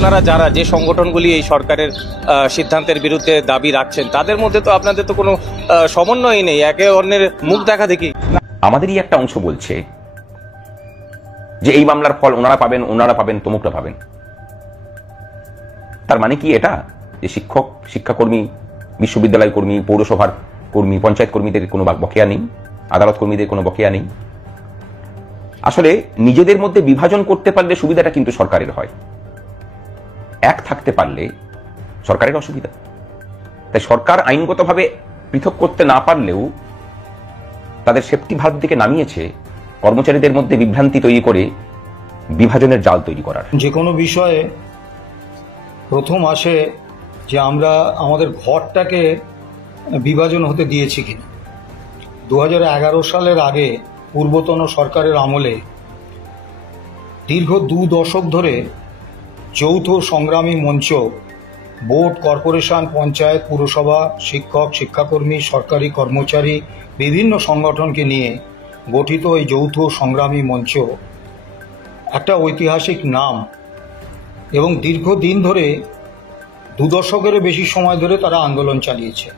আপনারা যারা যে সংগঠনগুলি এই সরকারের সিদ্ধান্তের বিরুদ্ধে দাবি রাখছেন তাদের মধ্যে তো আপনাদের তো কোনো সমন্বয়ই নেই, একে অন্যের মুখ দেখা দেখি। আমাদেরই একটা অংশ বলছে যে এই মামলার ফল ওনারা পাবেন তমুকরা পাবেন। তার মানে কি এটা যে শিক্ষক, শিক্ষাকর্মী, বিশ্ববিদ্যালয় কর্মী, পৌরসভার কর্মী, পঞ্চায়েত কর্মীদের কোনো বকেয়া নেই, আদালত কর্মীদের কোনো বকেয়া নেই? আসলে নিজেদের মধ্যে বিভাজন করতে পারলে সুবিধাটা কিন্তু সরকারের হয়, এক থাকতে পারলে সরকারের অসুবিধা। তাই সরকার আইনগতভাবে পৃথক করতে না পারলেও তাদের সেফটি ভাল্ব দিকে নামিয়েছে কর্মচারীদের মধ্যে বিভ্রান্তি তৈরি করে বিভাজনের জাল তৈরি করার। যে কোনো বিষয়ে প্রথম আসে যে আমরা আমাদের ঘরটাকে বিভাজন হতে দিয়েছি কিনা। 2011 সালের আগে পূর্বতন সরকারের আমলে দীর্ঘ 2 দশক ধরে যৌথ সংগ্রামী মঞ্চ, বোর্ড, কর্পোরেশন, পঞ্চায়েত, পুরসভা, শিক্ষক, শিক্ষাকর্মী, সরকারি কর্মচারী, বিভিন্ন সংগঠনকে নিয়ে গঠিত এই যৌথ সংগ্রামী মঞ্চ একটা ঐতিহাসিক নাম এবং দীর্ঘদিন ধরে 2 দশকেরও বেশি সময় ধরে তারা আন্দোলন চালিয়েছে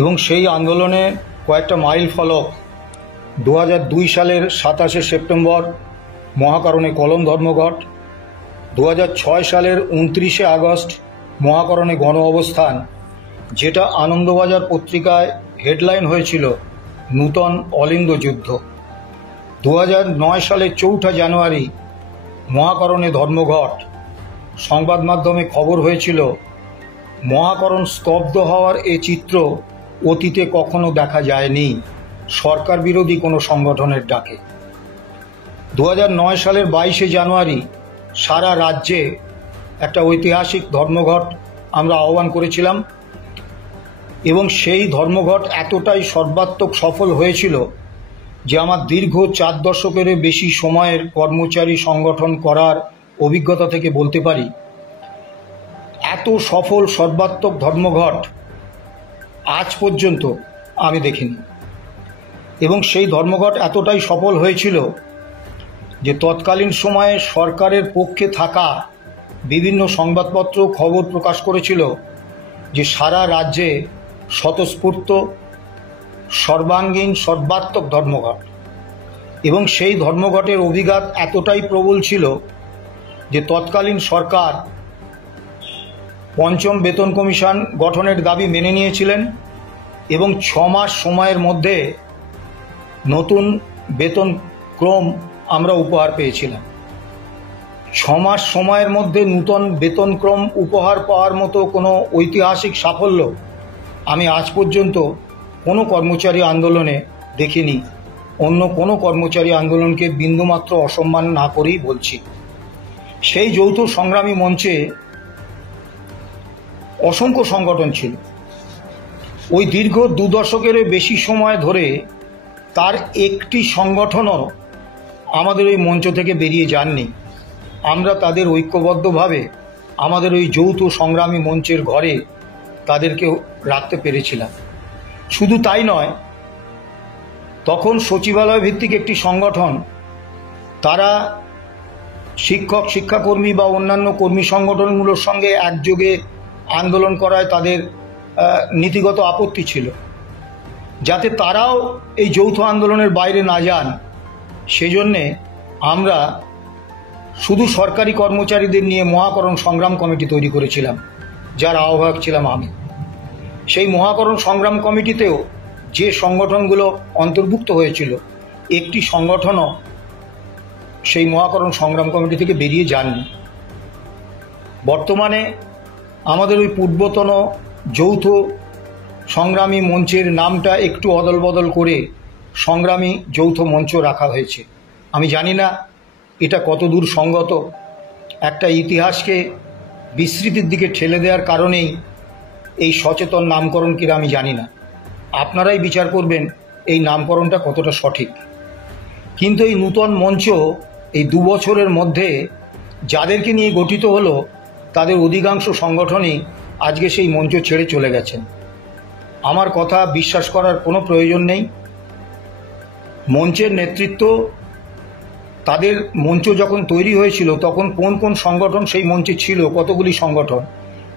এবং সেই আন্দোলনে কয়েকটা মাইল ফলক 2002 সালের 27শে সেপ্টেম্বর মহাকারণে কলম ধর্মঘট, 2006 সালের 29শে আগস্ট মহাকারণে গণ অবস্থান, যেটা আনন্দবাজার পত্রিকায় হেডলাইন হয়েছিল নূতন অলিন্দ যুদ্ধ, 2009 সালের 4 জানুয়ারি মহাকারণে ধর্মঘট, সংবাদ মাধ্যমে খবর হয়েছিল মহাকরণ স্তব্ধ হওয়ার এ চিত্র অতীতে কখনো দেখা যায়নি, সরকার বিরোধী কোনো সংগঠনের ডাকে। 2009 সালের 22শে জানুয়ারি সারা রাজ্যে একটা ঐতিহাসিক ধর্মঘট আমরা আহ্বান করেছিলাম এবং সেই ধর্মঘট এতটাই সর্বাত্মক সফল হয়েছিল যে আমার দীর্ঘ 4 দশকের বেশি সময়ের কর্মচারী সংগঠন করার অভিজ্ঞতা থেকে বলতে পারি এত সফল সর্বাত্মক ধর্মঘট আজ পর্যন্ত আমি দেখিনি। এবং সেই ধর্মঘট এতটাই সফল হয়েছিল যে তৎকালীন সময়ে সরকারের পক্ষে থাকা বিভিন্ন সংবাদপত্র খবর প্রকাশ করেছিল যে সারা রাজ্যে স্বতঃস্ফূর্ত সর্বাঙ্গীন সর্বাত্মক ধর্মঘট এবং সেই ধর্মঘটের অভিঘাত এতটাই প্রবল ছিল যে তৎকালীন সরকার 5ম বেতন কমিশন গঠনের দাবি মেনে নিয়েছিলেন এবং 6 মাস সময়ের মধ্যে নতুন বেতন ক্রম আমরা উপহার পেয়েছিলাম। 6 মাস সময়ের মধ্যে নূতন বেতনক্রম উপহার পাওয়ার মতো কোনো ঐতিহাসিক সাফল্য আমি আজ পর্যন্ত কোনো কর্মচারী আন্দোলনে দেখিনি। অন্য কোনো কর্মচারী আন্দোলনকে বিন্দুমাত্র অসম্মান না করেই বলছি, সেই যৌথ সংগ্রামী মঞ্চে অসংখ্য সংগঠন ছিল। ওই দীর্ঘ 2 দশকের বেশি সময় ধরে তার একটি সংগঠনও আমাদের ওই মঞ্চ থেকে বেরিয়ে যাননি। আমরা তাদের ঐক্যবদ্ধভাবে আমাদের ওই যৌথ সংগ্রামী মঞ্চের ঘরে তাদেরকে রাখতে পেরেছিলাম। শুধু তাই নয়, তখন সচিবালয় ভিত্তিক একটি সংগঠন, তারা শিক্ষক, শিক্ষাকর্মী বা অন্যান্য কর্মী সংগঠনগুলোর সঙ্গে একযোগে আন্দোলন করায় তাদের নীতিগত আপত্তি ছিল, যাতে তারাও এই যৌথ আন্দোলনের বাইরে না যান সেজন্যে আমরা শুধু সরকারি কর্মচারীদের নিয়ে মহাকরণ সংগ্রাম কমিটি তৈরি করেছিলাম, যার আহ্বায়ক ছিলাম আমি। সেই মহাকরণ সংগ্রাম কমিটিতেও যে সংগঠনগুলো অন্তর্ভুক্ত হয়েছিল একটি সংগঠনও সেই মহাকরণ সংগ্রাম কমিটি থেকে বেরিয়ে যাননি। বর্তমানে আমাদের ওই পূর্বতন যৌথ সংগ্রামী মঞ্চের নামটা একটু অদল বদল করে সংগ্রামী যৌথ মঞ্চ রাখা হয়েছে। আমি জানি না এটা কতদূর সঙ্গত, একটা ইতিহাসকে বিস্মৃতির দিকে ঠেলে দেওয়ার কারণেই এই সচেতন নামকরণ কিনা আমি জানি না, আপনারাই বিচার করবেন এই নামকরণটা কতটা সঠিক। কিন্তু এই নূতন মঞ্চ এই 2 বছরের মধ্যে যাদেরকে নিয়ে গঠিত হলো তাদের অধিকাংশ সংগঠনই আজকে সেই মঞ্চ ছেড়ে চলে গেছেন। আমার কথা বিশ্বাস করার কোনো প্রয়োজন নেই। মঞ্চের নেতৃত্ব তাদের মঞ্চ যখন তৈরি হয়েছিল তখন কোন কোন সংগঠন সেই মঞ্চে ছিল, কতগুলি সংগঠন,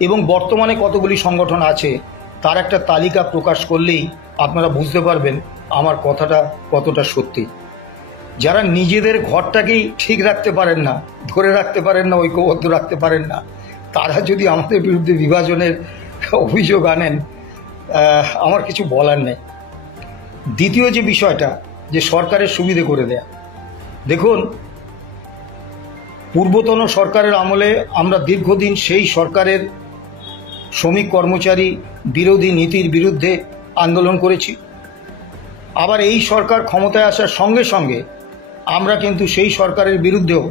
এবং বর্তমানে কতগুলি সংগঠন আছে, তার একটা তালিকা প্রকাশ করলেই আপনারা বুঝতে পারবেন আমার কথাটা কতটা সত্যি। যারা নিজেদের ঘরটাকেই ঠিক রাখতে পারেন না, ধরে রাখতে পারেন না, ঐক্যবদ্ধ রাখতে পারেন না, তারা যদি আমাদের বিরুদ্ধে বিভাজনের অভিযোগ আনেন, আমার কিছু বলার নেই। দ্বিতীয় যে বিষয়টা, যে সরকারের সুবিধে করে দেয়া, দেখুন, পূর্বতন সরকারের আমলে আমরা দীর্ঘদিন সেই সরকারের শ্রমিক কর্মচারী বিরোধী নীতির বিরুদ্ধে আন্দোলন করেছি। আবার এই সরকার ক্ষমতায় আসার সঙ্গে সঙ্গে আমরা কিন্তু সেই সরকারের বিরুদ্ধেও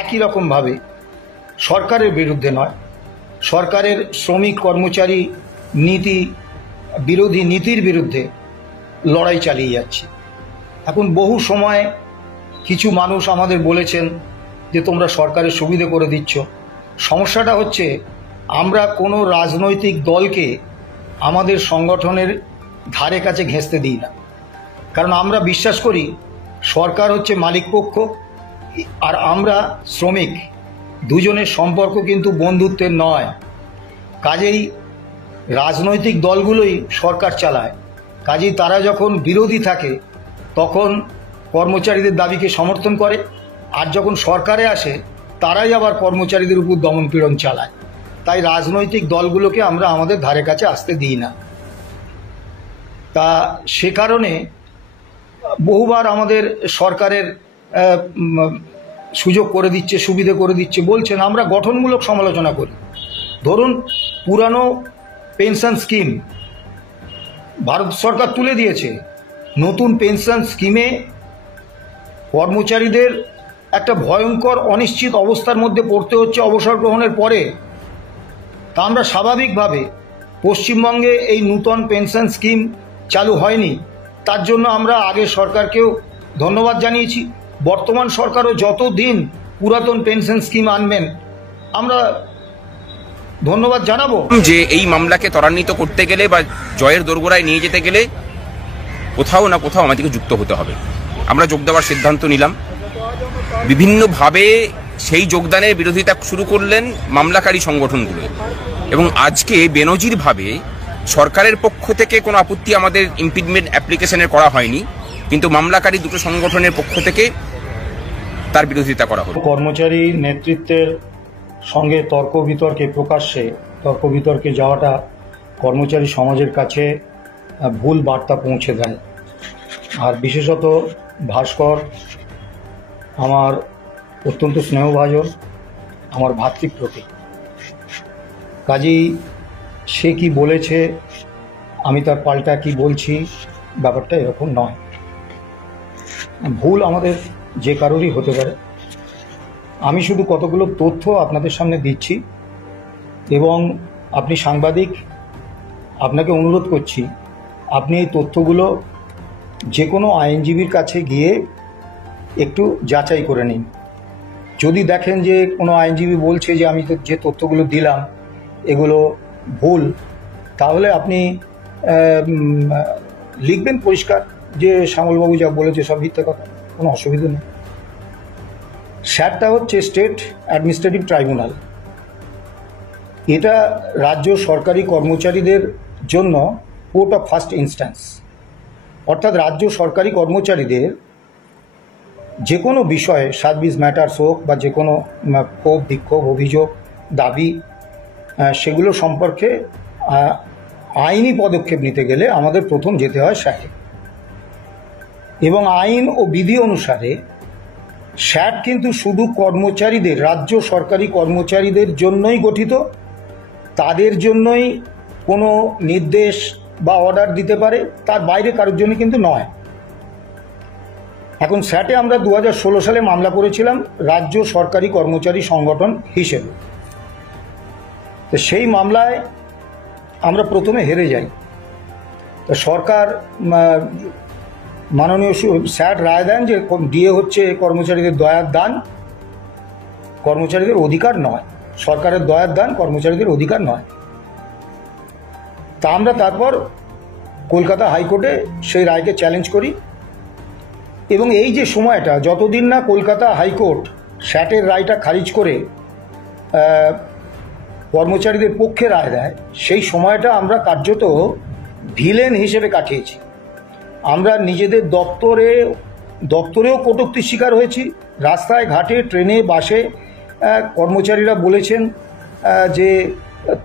একই রকমভাবে, সরকারের বিরুদ্ধে নয়, সরকারের শ্রমিক কর্মচারী নীতি বিরোধী নীতির বিরুদ্ধে লড়াই চালিয়ে যাচ্ছি। এখন বহু সময় কিছু মানুষ আমাদের বলেছেন যে তোমরা সরকারের সুবিধে করে দিচ্ছ। সমস্যাটা হচ্ছে আমরা কোনো রাজনৈতিক দলকে আমাদের সংগঠনের ধারে কাছে ঘেঁষতে দিই না, কারণ আমরা বিশ্বাস করি সরকার হচ্ছে মালিকপক্ষ আর আমরা শ্রমিক, দুজনের সম্পর্ক কিন্তু বন্ধুত্বের নয়। কাজেই রাজনৈতিক দলগুলোই সরকার চালায়, কাজেই তারা যখন বিরোধী থাকে তখন কর্মচারীদের দাবিকে সমর্থন করে, আর যখন সরকারে আসে তারাই আবার কর্মচারীদের উপর দমনপীড়ন চালায়। তাই রাজনৈতিক দলগুলোকে আমরা আমাদের ধারে কাছে আসতে দিই না। তা সে কারণে বহুবার আমাদের সরকারের সুযোগ করে দিচ্ছে, সুবিধে করে দিচ্ছে বলছেন, আমরা গঠনমূলক সমালোচনা করি। ধরুন, পুরানো পেনশন স্কিম ভারত সরকার তুলে দিয়েছে, নতুন পেনশন স্কিমে কর্মচারীদের একটা ভয়ঙ্কর অনিশ্চিত অবস্থার মধ্যে পড়তে হচ্ছে অবসর গ্রহণের পরে। তা আমরা স্বাভাবিকভাবে পশ্চিমবঙ্গে এই নূতন পেনশন স্কিম চালু হয়নি, তার জন্য আমরা আগের সরকারকেও ধন্যবাদ জানিয়েছি। বর্তমান সরকারও যতদিন পুরাতন পেনশন স্কিম আনবেন আমরা ধন্যবাদ জানাবো। যে এই মামলাকে ত্বরান্বিত করতে গেলে বা জয়ের দোরগোড়ায় নিয়ে যেতে গেলে কোথাও না কোথাও আমাদেরকে যুক্ত হতে হবে। আমরা যোগ দেওয়ার সিদ্ধান্ত নিলাম। বিভিন্নভাবে সেই যোগদানের বিরোধিতা শুরু করলেন মামলাকারী সংগঠনগুলো, এবং আজকে বেনজিরভাবে সরকারের পক্ষ থেকে কোনো আপত্তি আমাদের ইমপিচমেন্ট অ্যাপ্লিকেশনের করা হয়নি, কিন্তু মামলাকারী দুটো সংগঠনের পক্ষ থেকে তার বিরোধিতা করা হলো। কর্মচারী নেতৃত্বের সঙ্গে তর্ক বিতর্কে, প্রকাশ্যে তর্ক বিতর্কে যাওয়াটা কর্মচারী সমাজের কাছে ভুল বার্তা পৌঁছে দেয়। আর বিশেষত ভাস্কর আমার অত্যন্ত স্নেহভাজন, আমার ভাতৃপ্রতীক। কাজেই সে কি বলেছে আমি তার পাল্টা কি বলছি, ব্যাপারটা এরকম নয়। ভুল আমাদের যে কারোরই হতে পারে। আমি শুধু কতগুলো তথ্য আপনাদের সামনে দিচ্ছি, এবং আপনি সাংবাদিক, আপনাকে অনুরোধ করছি আপনি এই তথ্যগুলো যে কোনো আইনজীবীর কাছে গিয়ে একটু যাচাই করে নিন। যদি দেখেন যে কোনো আইনজীবী বলছে যে আমি যে তথ্যগুলো দিলাম এগুলো ভুল, তাহলে আপনি লিখবেন পরিষ্কার যে শ্যামলবাবু যা বলেছে সব মিথ্যে কথা, কোনো অসুবিধা নেই। স্যাটটা হচ্ছে স্টেট অ্যাডমিনিস্ট্রেটিভ ট্রাইব্যুনাল। এটা রাজ্য সরকারি কর্মচারীদের জন্য কোর্ট অফ ফার্স্ট ইনস্ট্যান্স, অর্থাৎ রাজ্য সরকারি কর্মচারীদের যে কোনো বিষয়ে, সার্ভিস ম্যাটার্স হোক বা যে কোনো ক্ষোভ, বিক্ষোভ, অভিযোগ, দাবি, সেগুলো সম্পর্কে আইনি পদক্ষেপ নিতে গেলে আমাদের প্রথম যেতে হয় স্যাটে। এবং আইন ও বিধি অনুসারে স্যাট কিন্তু শুধু কর্মচারীদের, রাজ্য সরকারি কর্মচারীদের জন্যই গঠিত, তাদের জন্যই কোনো নির্দেশ বা অর্ডার দিতে পারে, তার বাইরে কারোর জন্য কিন্তু নয়। এখন স্যাটে আমরা 2016 সালে মামলা করেছিলাম রাজ্য সরকারি কর্মচারী সংগঠন হিসেবে। তো সেই মামলায় আমরা প্রথমে হেরে যাই। তো সরকার, মাননীয় স্যাট রায় দেন যে ডিএ হচ্ছে কর্মচারীদের দয়ার দান, কর্মচারীদের অধিকার নয়। সরকারের দয়ার দান কর্মচারীদের অধিকার নয়। তা আমরা তারপর কলকাতা হাইকোর্টে সেই রায়কে চ্যালেঞ্জ করি, এবং এই যে সময়টা, যতদিন না কলকাতা হাইকোর্ট স্যাটের রায়টা খারিজ করে কর্মচারীদের পক্ষে রায় দেয়, সেই সময়টা আমরা কার্যত ভিলেন হিসেবে কাটিয়েছি। আমরা নিজেদের দপ্তরেও কটূক্তির শিকার হয়েছি, রাস্তায় ঘাটে ট্রেনে বাসে কর্মচারীরা বলেছেন যে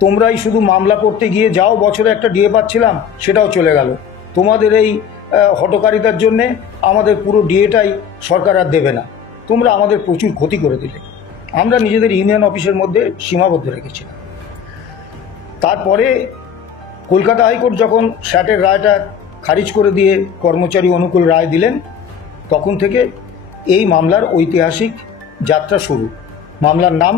তোমরাই শুধু মামলা করতে গিয়ে যাও, বছরে একটা ডিএ পাচ্ছিলাম সেটাও চলে গেল, তোমাদের এই হঠকারিতার জন্যে আমাদের পুরো ডিএটাই সরকার আর দেবে না, তোমরা আমাদের প্রচুর ক্ষতি করে দিলে। আমরা নিজেদের ইউনিয়ন অফিসের মধ্যে সীমাবদ্ধ রেখেছিলাম। তারপরে কলকাতা হাইকোর্ট যখন স্যাটের রায়টা খারিজ করে দিয়ে কর্মচারী অনুকূল রায় দিলেন, তখন থেকে এই মামলার ঐতিহাসিক যাত্রা শুরু। মামলার নাম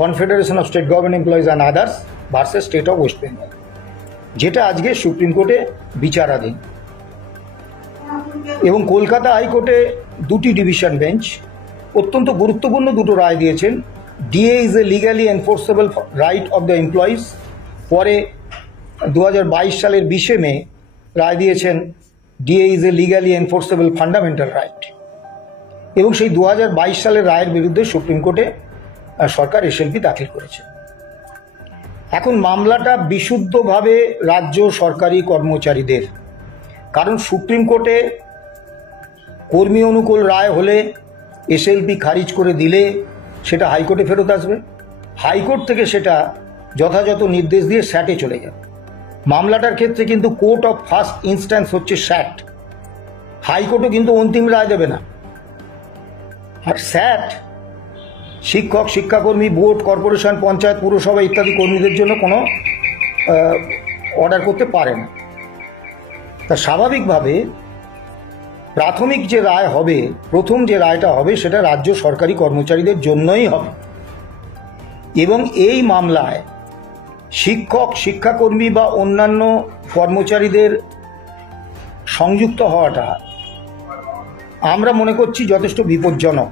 confederation of state government employees and others versus state of West Bengal, যেটা আজকে সুপ্রিম কোর্টে বিচারাধীন। এবং কলকাতা হাইকোর্টে দুটি ডিভিশন বেঞ্চ অত্যন্ত গুরুত্বপূর্ণ দুটো রায় দিয়েছেন। DA is a legally enforceable right of the employees. পরে 2022 সালের 20 মে রায় দিয়েছেন DA is a legally enforceable fundamental right. এবং সেই 2022 সালের রায়ের বিরুদ্ধে সুপ্রিম কোর্টে সরকার এসএলপি দাখিল করেছে। এখন মামলাটা বিশুদ্ধভাবে রাজ্য সরকারি কর্মচারীদের, কারণ সুপ্রিম কোর্টে কর্মী অনুকূল রায় হলে এসএলপি খারিজ করে দিলে সেটা হাইকোর্টে ফেরত আসবে, হাইকোর্ট থেকে সেটা যথাযথ নির্দেশ দিয়ে স্যাটে চলে যাবে। মামলাটার ক্ষেত্রে কিন্তু কোর্ট অফ ফার্স্ট ইনস্ট্যান্স হচ্ছে স্যাট, হাইকোর্টও কিন্তু অন্তিম রায় দেবে না। আর স্যাট শিক্ষক, শিক্ষাকর্মী, বোর্ড, কর্পোরেশন, পঞ্চায়েত, পুরসভা ইত্যাদি কর্মীদের জন্য কোনো অর্ডার করতে পারে না। তা স্বাভাবিকভাবে প্রাথমিক যে রায় হবে, প্রথম যে রায়টা হবে, সেটা রাজ্য সরকারি কর্মচারীদের জন্যই হবে। এবং এই মামলায় শিক্ষক, শিক্ষাকর্মী বা অন্যান্য কর্মচারীদের সংযুক্ত হওয়াটা আমরা মনে করছি যথেষ্ট বিপজ্জনক।